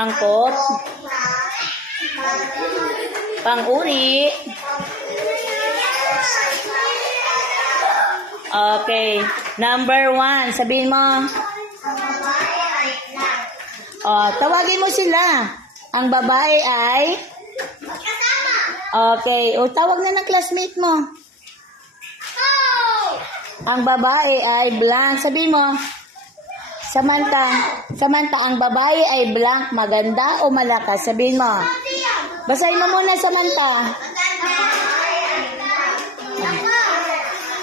Angkop. Pang-uri. Okay. Number 1. Sabihin mo. Tawagin mo sila. Ang babae ay? Okay. Tawag na ng classmate mo. Ang babae ay blank. Sabihin mo. Samantha, ang babae ay blank. Maganda o malakas? Sabihin mo. Basahin mo muna, Samantha.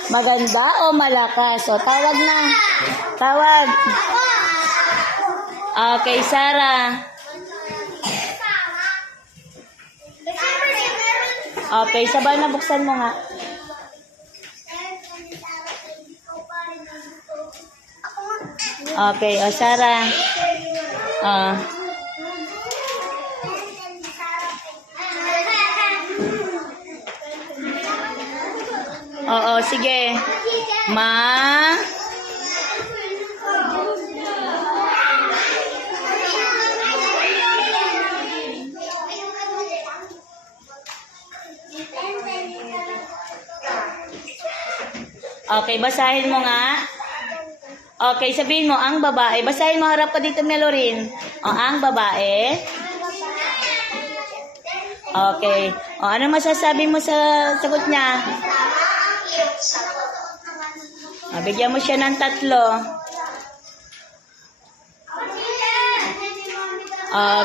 Maganda o malakas? Tawag na. Tawag. Okay, Sarah. Okay, sabay na buksan mo nga. Okay, Sarah. Oo, sige. Okay, basahin mo nga. Okay, sabihin mo, ang babae. Basahin mo, harap ka dito, Melorin. Ang babae. Okay. Ano masasabi mo sa sagot niya? Bigyan mo siya ng 3.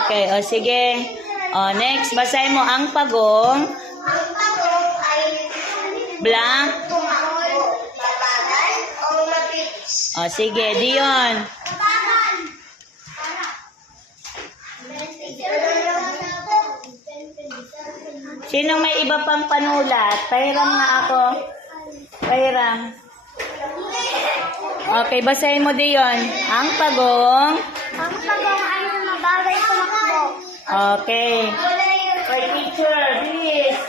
Okay, sige. Next, basahin mo, ang pagong. Blank. Sige, Dion. Sinong may iba pang panulat? Pahiram nga ako. Pahiram. Okay, basahin mo, Dion. Ang pagong. Ang pagong ay mabagay tumakbo. Okay. Okay, teacher, please.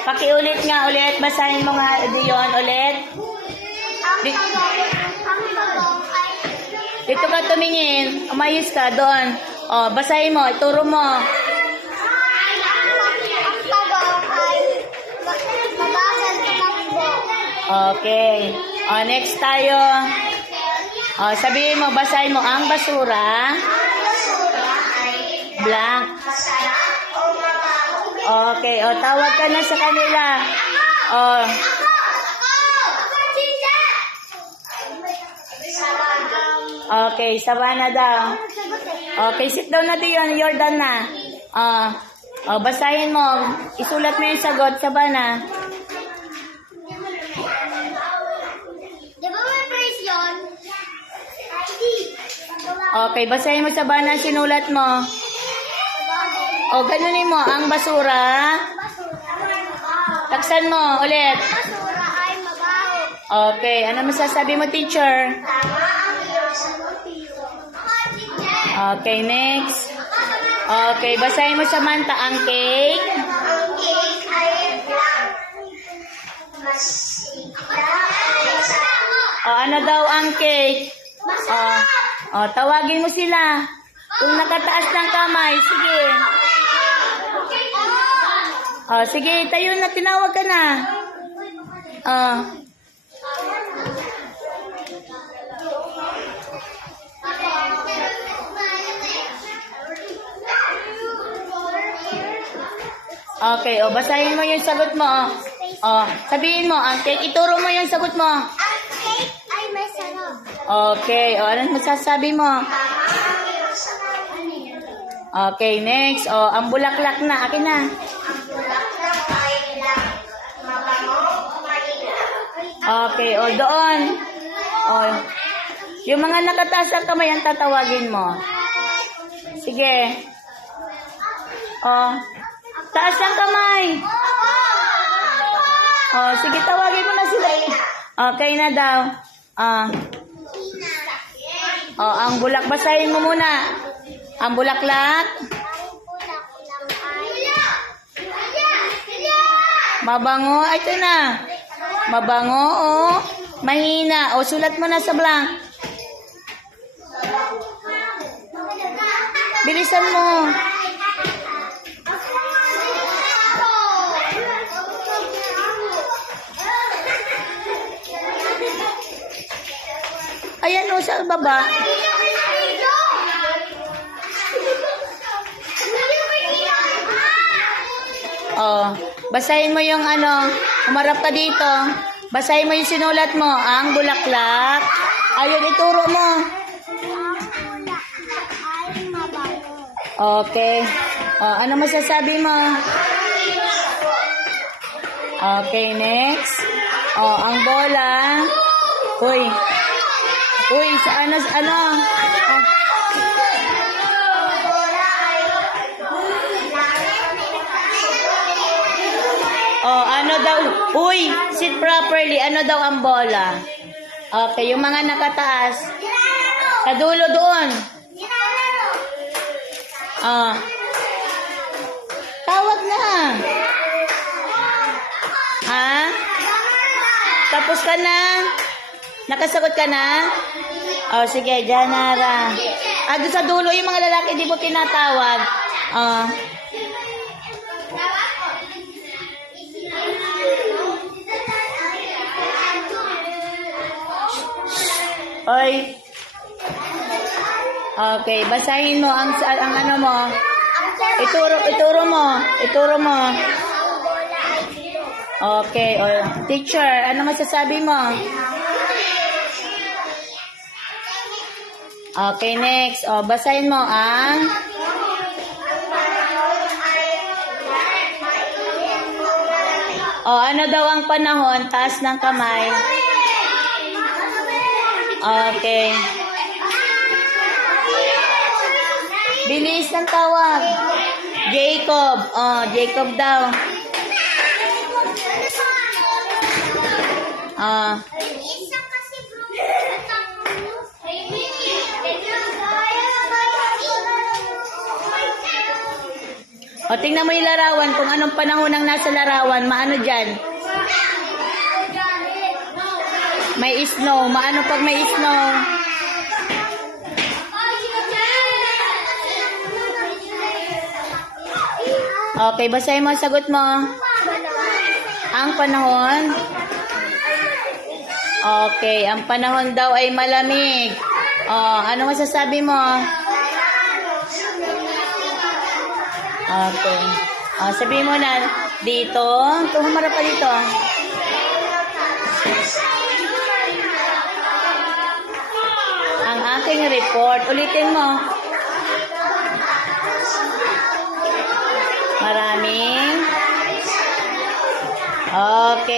Pakiulit nga ulit. Basahin mo nga, Dion, ulit. Dito ka tumingin. Umayos ka doon. Basahin mo. Ituro mo. Ang pagong ay mabagay tumakbo. Okay. Next tayo. Sabihin mo, basahin mo. Ang basura. Blank. Okay. Tawag ka na sa kanila. Okay, Savannah daw. Okay, sit down na Dion. You're done na. Basahin mo. Isulat mo yung sagot, Savannah. Di ba may praise yun? Okay, basahin mo, Savannah. Sinulat mo. Ganunin mo. Ang basura. Taksan mo. Ulit. Basura ay mabaho. Okay, ano masasabi mo, teacher? Okay, next. Okay, basahin mo, Samantha, ang cake. Ang cake ay black. Ano daw ang cake? Tawagin mo sila. Kung nakataas ng kamay, sige. Sige, tayo na, tinawag ka na. Okay, basahin mo yung sagot mo. Sabihin mo, ang cake, ituro mo yung sagot mo. Ang cake ay may sarap. Okay, ano masasabi mo? Okay, next. Ang bulaklak na, akin na. Okay, doon. Yung mga nakataas ng kamay, ang tatawagin mo. Sige. Taas ng kamay. Sige, tawagin mo na sila. Okay na daw. Ang bulak, basahin mo muna. Ang bulaklak. Mabango. Ito na. Mabango, Mahina. O, sulat mo na sa blank. Bilisan mo. Ayan o, sa baba. Oh, basahin mo yung ano, umarap ka dito. Basahin mo yung sinulat mo, ang bulaklak. Ayun, ituro mo. Okay. Oh, ano masasabi mo? Okay, next. Oh, ang bola. Uy. Uy, sa ano, ano? Ah. Oh, ano daw? Uy, sit properly. Ano daw ang bola? Okay, yung mga nakataas. Sa dulo doon. Ah. Tawag na. Ha? Tapos ka na? Nakasagot ka na? Oh, sige, Janara. Ah, doon sa dulo yung mga lalaki di mo tinatawag. Ah. Oy. Okay, basahin mo ang ano mo. Ituro mo. Okay, teacher, ano masasabi mo? Okay, next. Basahin mo ang ano daw ang panahon? Taas ng kamay. Okay. Bilis ng tawag. Jacob. Jacob daw. Tingnan mo yung larawan. Kung anong panahon ang nasa larawan, maano dyan? May snow. Maano pag may snow? Okay, basahin mo ang sagot mo. Ang panahon. Okay, ang panahon daw ay malamig. Ano masasabi mo? Okay. Sabihin mo na, dito. Humarap ka dito. Ang aking report. Ulitin mo. Maraming. Okay.